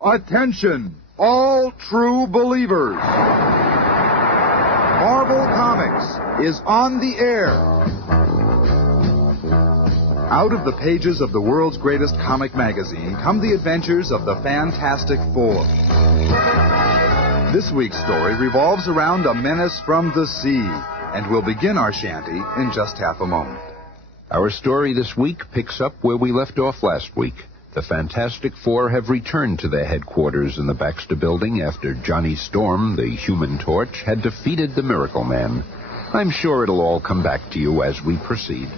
Attention, all true believers. Marvel Comics is on the air. Out of the pages of the world's greatest comic magazine come the adventures of the Fantastic Four. This week's story revolves around a menace from the sea, and we'll begin our shanty in just half a moment. Our story this week picks up where we left off last week. The Fantastic Four have returned to their headquarters in the Baxter Building after Johnny Storm, the Human Torch, had defeated the Miracle Man. I'm sure it'll all come back to you as we proceed.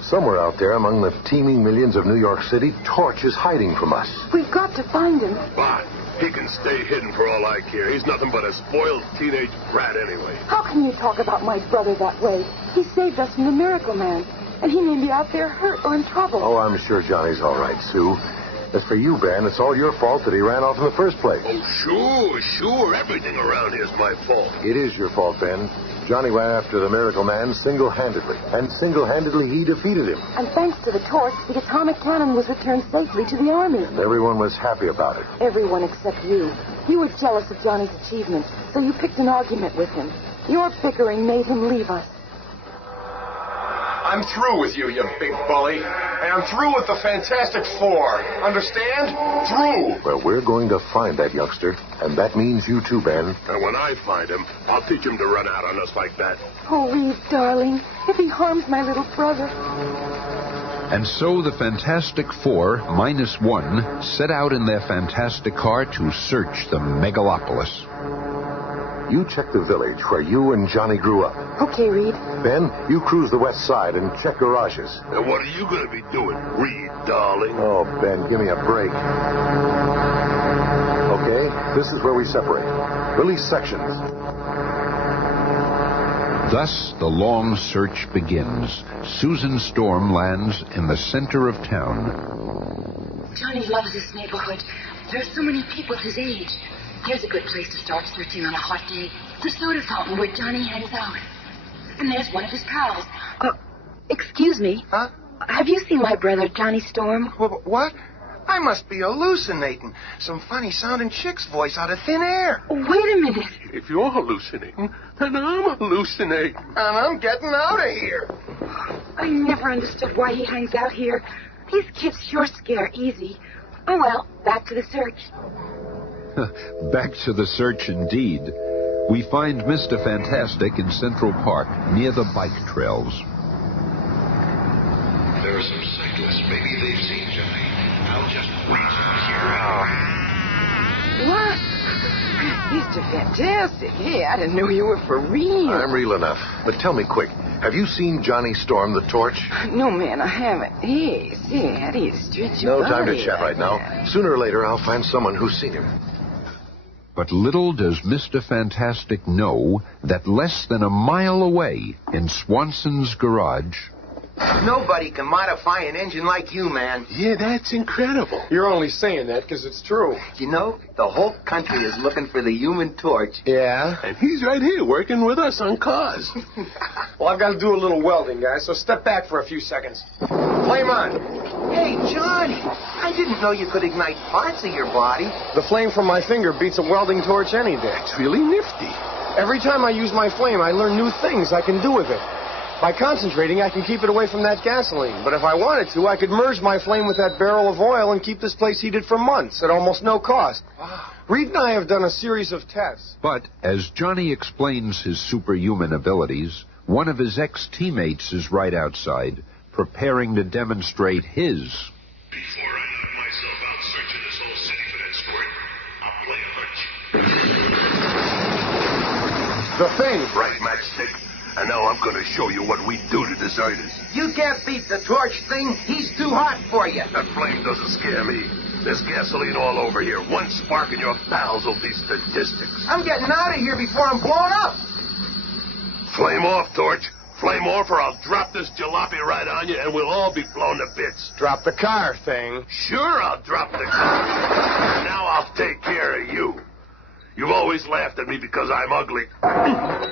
Somewhere out there among the teeming millions of New York City, Torch is hiding from us. We've got to find him. But he can stay hidden for all I care. He's nothing but a spoiled teenage brat anyway. How can you talk about my brother that way? He saved us from the Miracle Man. And he may be out there hurt or in trouble. Oh, I'm sure Johnny's all right, Sue. As for you, Ben, it's all your fault that he ran off in the first place. Oh, sure. Everything around here's my fault. It is your fault, Ben. Johnny ran after the Miracle Man single-handedly. And single-handedly he defeated him. And thanks to the torch, the atomic cannon was returned safely to the Army. And everyone was happy about it. Everyone except you. You were jealous of Johnny's achievements, so you picked an argument with him. Your bickering made him leave us. I'm through with you, you big bully. And I'm through with the Fantastic Four. Understand? Through. Well, we're going to find that youngster. And that means you too, Ben. And when I find him, I'll teach him to run out on us like that. Oh, Reeve, darling, if he harms my little brother. And so the Fantastic Four, -1, set out in their fantastic car to search the megalopolis. You check the village where you and Johnny grew up. Okay, Reed. Ben, you cruise the west side and check garages. And what are you going to be doing, Reed, darling? Oh, Ben, give me a break. Okay, this is where we separate. Release sections. Thus, the long search begins. Susan Storm lands in the center of town. Johnny loves this neighborhood. There are so many people his age. Here's a good place to start searching on a hot day. The soda fountain where Johnny hangs out. And there's one of his pals. Excuse me. Huh? Have you seen my brother, Johnny Storm? What? I must be hallucinating. Some funny-sounding chick's voice out of thin air. Oh, wait a minute. If you're hallucinating, then I'm hallucinating. And I'm getting out of here. I never understood why he hangs out here. These kids sure scare easy. Oh, well, back to the search. Back to the search indeed. We find Mr. Fantastic in Central Park, near the bike trails. There are some cyclists. Maybe they've seen Johnny. I'll just wait here. What? Mr. Fantastic. Hey, I didn't know you were for real. I'm real enough. But tell me quick, have you seen Johnny Storm the Torch? No, man, I haven't. Hey, say, how do you stretch your No time to body chat right now. that? Sooner or later, I'll find someone who's seen him. But little does Mr. Fantastic know that less than a mile away, in Swanson's garage... Nobody can modify an engine like you, man. Yeah, that's incredible. You're only saying that because it's true. You know, the whole country is looking for the Human Torch. Yeah? And he's right here working with us on cars. Well, I've got to do a little welding, guys, so step back for a few seconds. Flame on. Hey, Johnny, I didn't know you could ignite parts of your body. The flame from my finger beats a welding torch any day. It's really nifty. Every time I use my flame, I learn new things I can do with it. By concentrating, I can keep it away from that gasoline. But if I wanted to, I could merge my flame with that barrel of oil and keep this place heated for months at almost no cost. Wow. Reed and I have done a series of tests. But as Johnny explains his superhuman abilities, one of his ex-teammates is right outside, preparing to demonstrate his. Before I knock myself out searching this whole city for that squirt, I'll play a hunch. The thing, right, Matchstick? And now I'm going to show you what we do to deserters. You can't beat the torch thing. He's too hot for you. That flame doesn't scare me. There's gasoline all over here. One spark and your pals will be statistics. I'm getting out of here before I'm blown up. Flame off, Torch. Flame off or I'll drop this jalopy right on you and we'll all be blown to bits. Drop the car thing. Sure, I'll drop the car. Now I'll take care of you. You've always laughed at me because I'm ugly.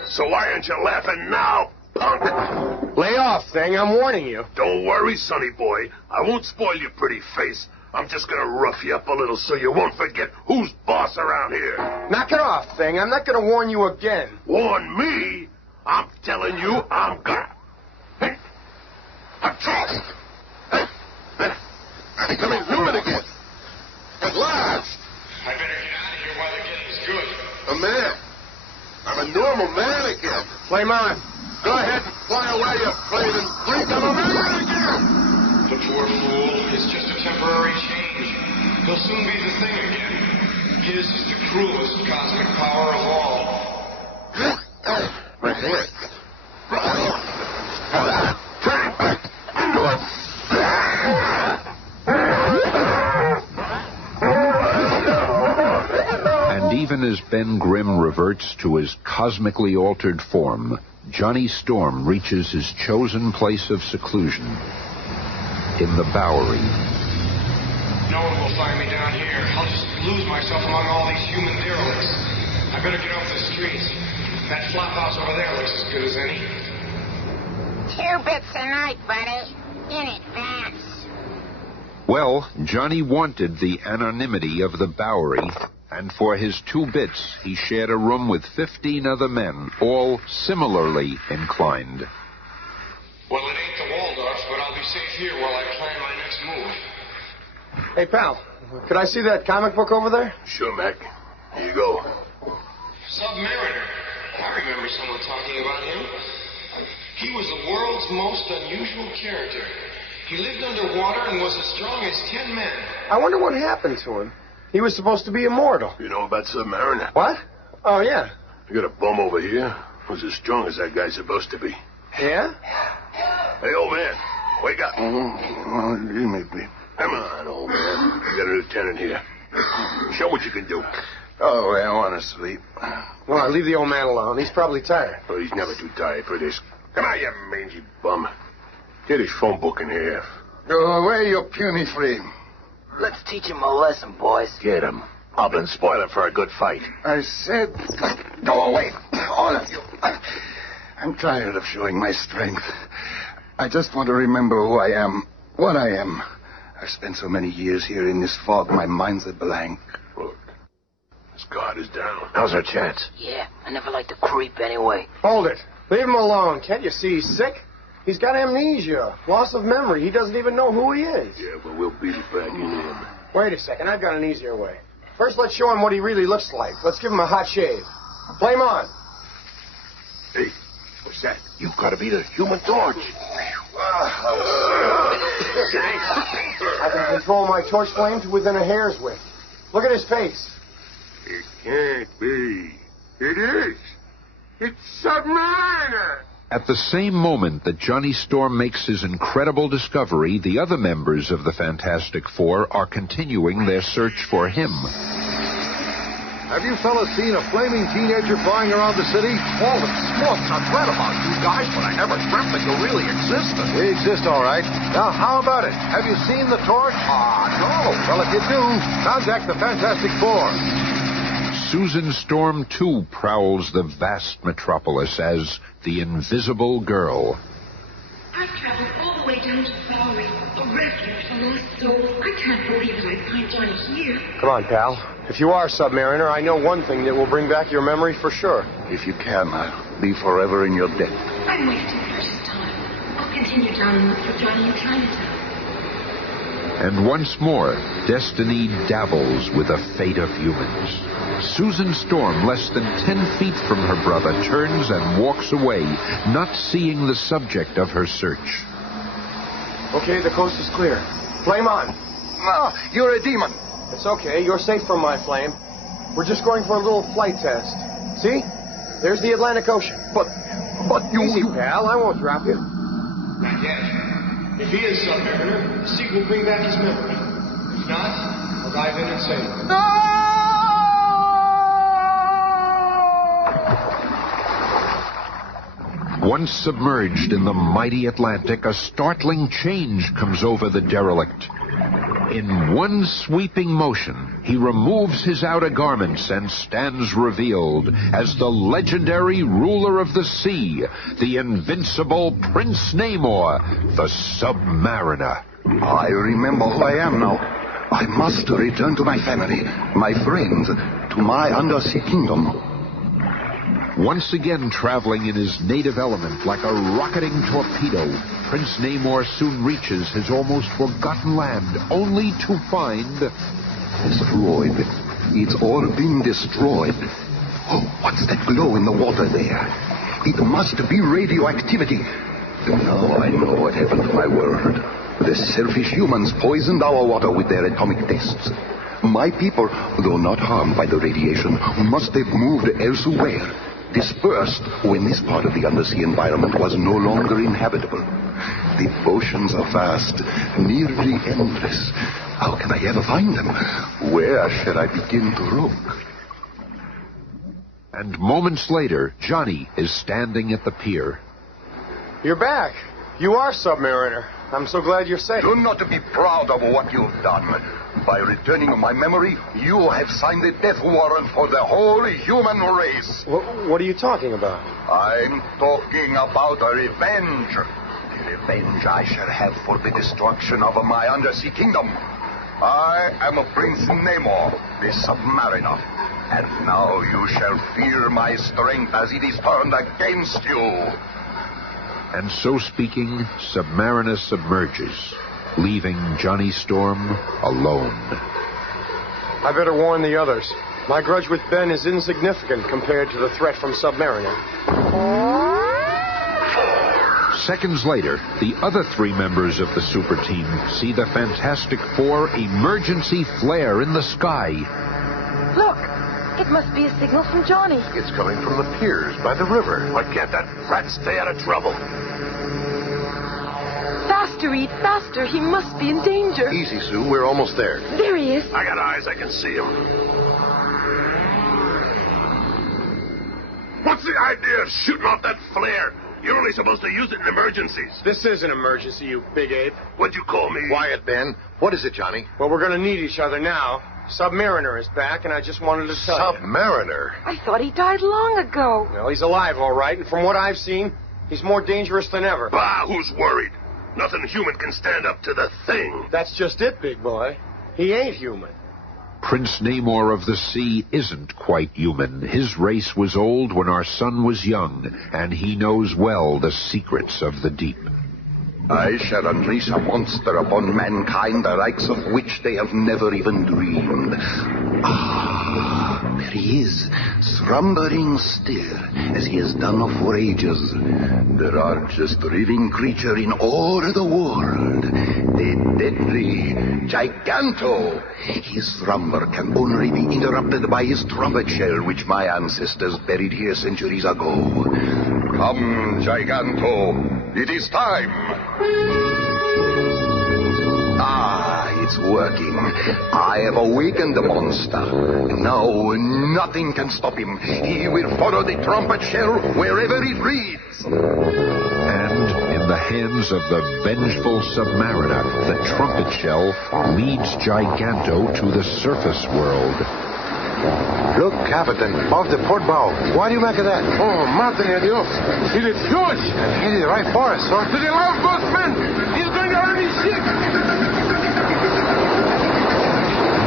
So why aren't you laughing now, punk? Lay off, thing. I'm warning you. Don't worry, sonny boy. I won't spoil your pretty face. I'm just gonna rough you up a little so you won't forget who's boss around here. Knock it off, Thing. I'm not going to warn you again. Warn me? I'm telling you, I'm gonna. I'm tossed. I'm becoming human again. At last. I better get out of here while the getting's good. A man. I'm a normal man again. Flame on. Go ahead and fly away, you craven freak. I'm a man again. The poor fool. It's just a temporary change. He'll soon be the thing again. His is the cruelest cosmic power of all. My hand. Turn back into a... And even as Ben Grimm reverts to his cosmically altered form, Johnny Storm reaches his chosen place of seclusion. In the Bowery. No one will find me down here. I'll just lose myself among all these human derelicts. I better get off the streets. That flop house over there looks as good as any. 2 bits a night, buddy. In advance. Well, Johnny wanted the anonymity of the Bowery, and for his 2 bits, he shared a room with 15 other men, all similarly inclined. Well, it ain't the Waldorf, but I'll be safe here while I plan my next move. Hey, pal. Could I see that comic book over there? Sure, Mac. Here you go. Submariner. I remember someone talking about him. He was the world's most unusual character. He lived underwater and was as strong as 10 men. I wonder what happened to him. He was supposed to be immortal. You know about Submariner? What? Oh, yeah. You got a bum over here who's as strong as that guy's supposed to be. Yeah? Hey, old man, wake up. Well, you make me. Come on, old man. You got a lieutenant here. Show what you can do. Oh, I want to sleep. Well, leave the old man alone. He's probably tired. Oh, he's never too tired for this. Come on, you mangy bum. Get his phone book in here. Go away, you puny frame. Let's teach him a lesson, boys. Get him. I've been spoiling for a good fight. I said, go away, all of you. I'm tired of showing my strength. I just want to remember who I am, what I am. I've spent so many years here in this fog, my mind's a blank. Look, his guard is down. How's our chance? Yeah, I never liked to creep anyway. Hold it. Leave him alone. Can't you see he's sick? He's got amnesia, loss of memory. He doesn't even know who he is. Yeah, but we'll beat it back into him. Wait a second. I've got an easier way. First, let's show him what he really looks like. Let's give him a hot shave. Flame on. Hey, what's that? You've got to be the Human Torch. I can control my torch flame to within a hair's width. Look at his face. It can't be. It is. It's Submariner. At the same moment that Johnny Storm makes his incredible discovery, the other members of the Fantastic Four are continuing their search for him. Have you fellas seen a flaming teenager flying around the city? Holy smokes, I've read about you guys, but I never dreamt that you really existed. We exist, all right. Now, how about it? Have you seen the torch? No. Well, if you do, contact the Fantastic Four. Susan Storm, too, prowls the vast metropolis as the Invisible Girl. I've traveled all the way down to the Bowery, a refuge for lost souls. I can't believe that I'd find Johnny here. Come on, pal. If you are Submariner, I know one thing that will bring back your memory for sure. If you can, I'll be forever in your debt. I'm wasting precious time. I'll continue down and look for Johnny in Chinatown. And once more, destiny dabbles with the fate of humans. Susan Storm, less than 10 feet from her brother, turns and walks away, not seeing the subject of her search. Okay, the coast is clear. Flame on. No, you're a demon. It's okay. You're safe from my flame. We're just going for a little flight test. See? There's the Atlantic Ocean. But you... Easy, pal. I won't drop you. Not yet. If he is Submariner, the sea will bring back his memory. If not, I'll dive in and save him. Once submerged in the mighty Atlantic, a startling change comes over the derelict. In one sweeping motion, he removes his outer garments and stands revealed as the legendary ruler of the sea, the invincible Prince Namor, the Submariner. I remember who I am now. I must return to my family, my friends, to my undersea kingdom. Once again traveling in his native element like a rocketing torpedo, Prince Namor soon reaches his almost forgotten land, only to find... Destroyed. It's all been destroyed. Oh, what's that glow in the water there? It must be radioactivity. Now I know what happened to my world. The selfish humans poisoned our water with their atomic tests. My people, though not harmed by the radiation, must have moved elsewhere, dispersed when this part of the undersea environment was no longer inhabitable. The oceans are vast, nearly endless. How can I ever find them? Where shall I begin to look? And moments later, Johnny is standing at the pier. You're back. You are Submariner. I'm so glad you're safe. Do not be proud of what you've done. By returning my memory, you have signed the death warrant for the whole human race. What are you talking about? I'm talking about a revenge. The revenge I shall have for the destruction of my undersea kingdom. I am Prince Namor, the Submariner. And now you shall fear my strength as it is turned against you. And so speaking, Submariner submerges, leaving Johnny Storm alone. I better warn the others. My grudge with Ben is insignificant compared to the threat from Submariner. Seconds later, the other three members of the super team see the Fantastic Four emergency flare in the sky. Look, it must be a signal from Johnny. It's coming from the piers by the river. Why can't that rat stay out of trouble? Faster, Reed, faster. He must be in danger. Easy, Sue. We're almost there. There he is. I got eyes. I can see him. What's the idea of shooting off that flare? You're only supposed to use it in emergencies. This is an emergency, you big ape. What'd you call me? Quiet, Ben. What is it, Johnny? Well, we're going to need each other now. Submariner is back, and I just wanted to tell you. Submariner? I thought he died long ago. Well, he's alive, all right, and from what I've seen, he's more dangerous than ever. Bah, who's worried? Nothing human can stand up to the thing. That's just it, big boy. He ain't human. Prince Namor of the Sea isn't quite human. His race was old when our sun was young, and he knows well the secrets of the deep. I shall unleash a monster upon mankind, the likes of which they have never even dreamed. Ah, there he is, slumbering still, as he has done for ages. The largest living creature in all the world, the deadly Giganto. His slumber can only be interrupted by his trumpet shell, which my ancestors buried here centuries ago. Come, Giganto, it is time. Ah, it's working. I have awakened the monster. Now nothing can stop him. He will follow the trumpet shell wherever it leads. And in the hands of the vengeful Submariner, the trumpet shell leads Giganto to the surface world. Look, Captain, off the port bow. What do you make of that? Oh, madre de Dios. It is huge. Headed right for us, sir. To the left, men. He's going to hurt his ship.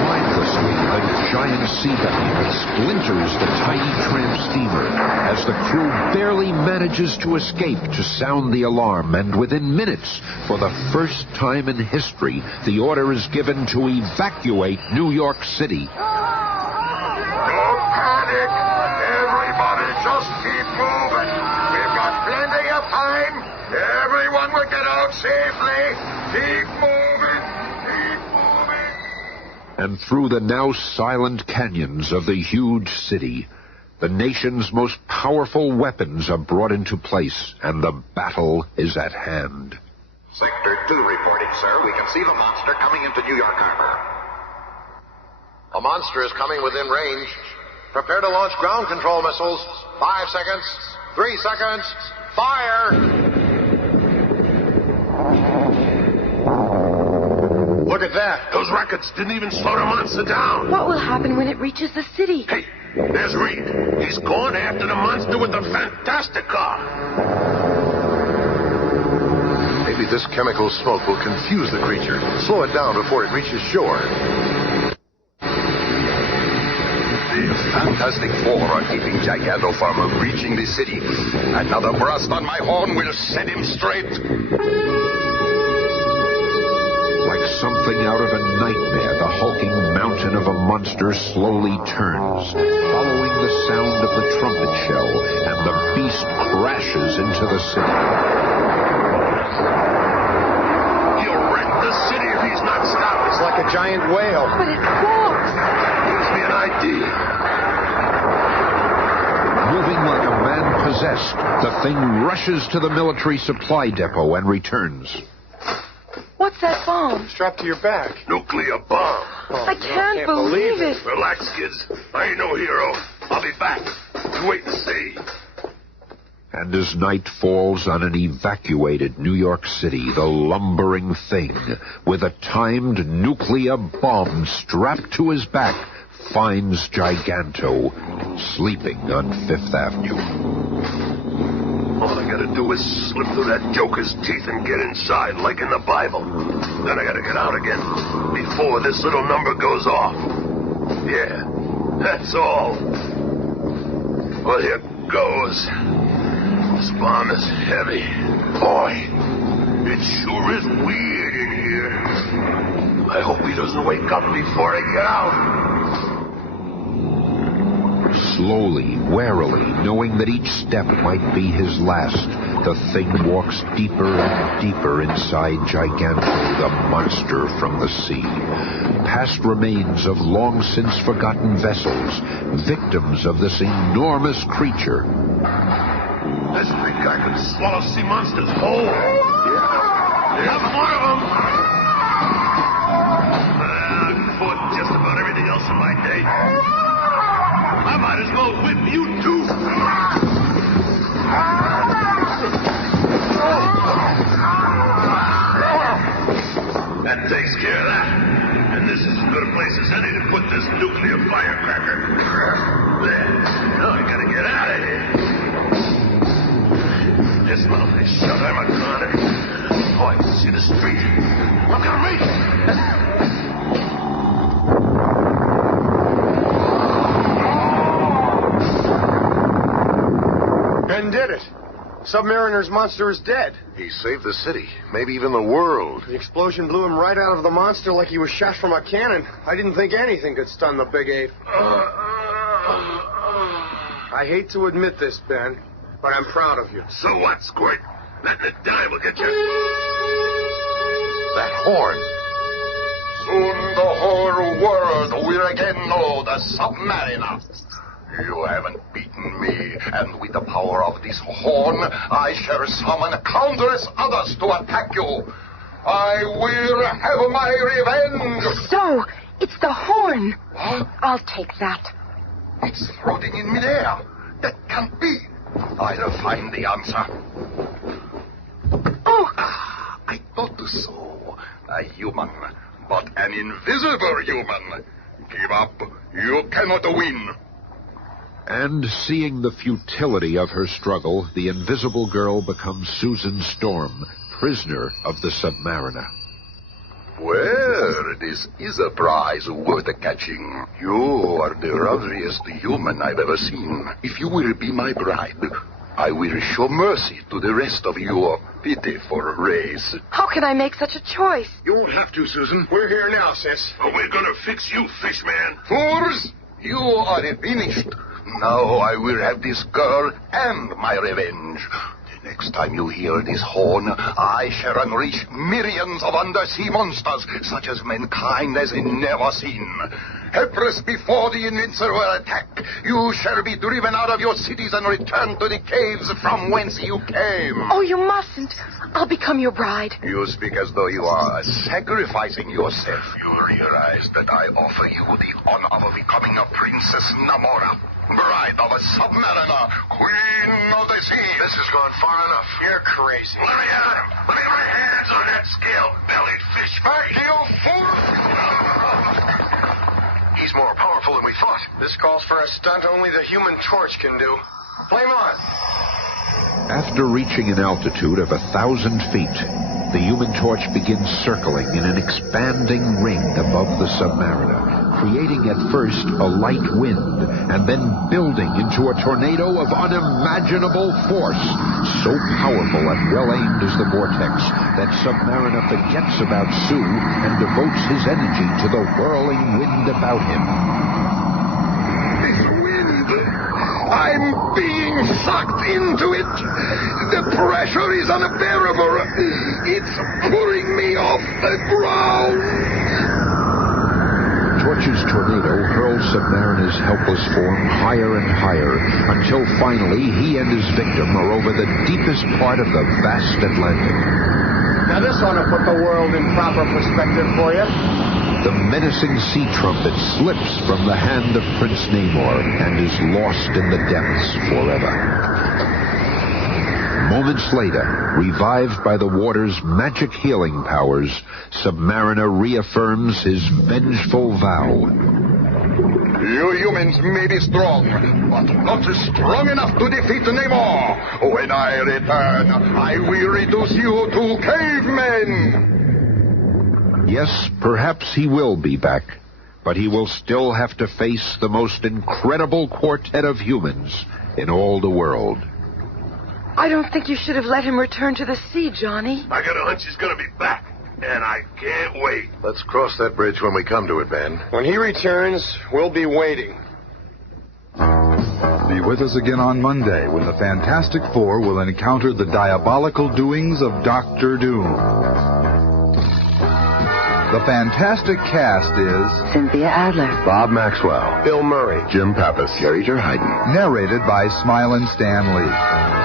Mindlessly, the giant sea behemoth splinters the tiny tramp steamer as the crew barely manages to escape to sound the alarm, and within minutes, for the first time in history, the order is given to evacuate New York City. Don't panic. Everybody just keep moving. We've got plenty of time. Everyone will get out safely. Keep moving. Keep moving. And through the now silent canyons of the huge city, the nation's most powerful weapons are brought into place, and the battle is at hand. Sector 2 reporting, sir. We can see the monster coming into New York Harbor. A monster is coming within range. Prepare to launch ground control missiles. 5 seconds. 3 seconds. Fire! Look at that. Those rockets didn't even slow the monster down. What will happen when it reaches the city? Hey, there's Reed. He's going after the monster with the Fantastic Car. Maybe This chemical smoke will confuse the creature. Slow it down before it reaches shore. The Fantastic Four are keeping Giganto from reaching the city. Another blast on my horn will set him straight. Like something out of a nightmare, the hulking mountain of a monster slowly turns, following the sound of the trumpet shell, and the beast crashes into the city. He'll wreck the city if he's not stopped. It's like a giant whale. But it walks. Gives me an idea. Moving like a man possessed, the thing rushes to the military supply depot and returns. What's that bomb? Strapped to your back. Nuclear bomb. I can't believe it. Relax, kids. I ain't no hero. I'll be back. You wait and see. And as night falls on an evacuated New York City, the lumbering thing, with a timed nuclear bomb strapped to his back, finds Giganto sleeping on Fifth Avenue. All I gotta do is slip through that joker's teeth and get inside, like in the Bible. Then I gotta get out again before this little number goes off. Yeah, that's all. Well, here goes. This bomb is heavy. Boy, it sure is weird in here. I hope he doesn't wake up before I get out. Slowly, warily, knowing that each step might be his last, the thing walks deeper and deeper inside Giganto, the monster from the sea. Past remains of long since forgotten vessels, victims of this enormous creature. This big guy could swallow sea monsters whole. Yeah, I'm one of them. I've fought just about everything else in my day. I might as well whip you too. That takes care of that. And this is as good a place as any to put this nuclear firecracker. There. Now I gotta get out of here. This mouth is shut. I'm a goner. Oh, I can see the street. Look at me. Did it. Submariner's monster is dead. He saved the city, maybe even the world. The explosion blew him right out of the monster like he was shot from a cannon. I didn't think anything could stun the Big Ape. I hate to admit this, Ben, but I'm proud of you. So what, Squirt? Letting it die will get you. That horn. Soon the whole world will again know the Submariner. You haven't beaten me, and with the power of this horn, I shall summon countless others to attack you. I will have my revenge. So, it's the horn. Huh? I'll take that. It's floating in midair. That can't be. I'll find the answer. Oh! I thought so. A human, but an invisible human. Give up. You cannot win. And seeing the futility of her struggle, the invisible girl becomes Susan Storm, prisoner of the Submariner. Well, this is a prize worth catching. You are the loveliest human I've ever seen. If you will be my bride, I will show mercy to the rest of your pitiful race. How can I make such a choice? You won't have to, Susan. We're here now, sis. But we're gonna fix you, Fishman. Fools! You are finished. Now I will have this girl and my revenge. The next time you hear this horn, I shall unleash millions of undersea monsters, such as mankind has never seen. Helpless before the invincible attack, you shall be driven out of your cities and returned to the caves from whence you came. Oh, you mustn't. I'll become your bride. You speak as though you are sacrificing yourself. You realize that I offer you the honor of becoming a Princess Namora, bride of a Submariner, Queen of the Sea. This has gone far enough. You're crazy. Let me at him. Lay my hands on that scale-bellied fish face. You fool! He's more powerful than we thought. This calls for a stunt only the Human Torch can do. Flame on! After reaching an altitude of 1,000 feet, The Human Torch begins circling in an expanding ring above the Submariner, creating at first a light wind and then building into a tornado of unimaginable force. So powerful and well-aimed is the vortex that Submariner forgets about Sue and devotes his energy to the whirling wind about him. This wind! I'm being sucked into it! The pressure is unbearable! It's pulling me off the ground! Torch's tornado hurls Submariner's helpless form higher and higher until finally he and his victim are over the deepest part of the vast Atlantic. Now this ought to put the world in proper perspective for you. The menacing sea trumpet slips from the hand of Prince Namor and is lost in the depths forever. Moments later, revived by the water's magic healing powers, Submariner reaffirms his vengeful vow. You humans may be strong, but not strong enough to defeat Namor. When I return, I will reduce you to cavemen. Yes, perhaps he will be back, but he will still have to face the most incredible quartet of humans in all the world. I don't think you should have let him return to the sea, Johnny. I got a hunch he's going to be back, and I can't wait. Let's cross that bridge when we come to it, Ben. When he returns, we'll be waiting. Be with us again on Monday when the Fantastic Four will encounter the diabolical doings of Dr. Doom. The Fantastic Cast is Cynthia Adler, Bob Maxwell, Bill Murray, Jim Pappas, Terheyden. narrated by Smilin' Stan Lee.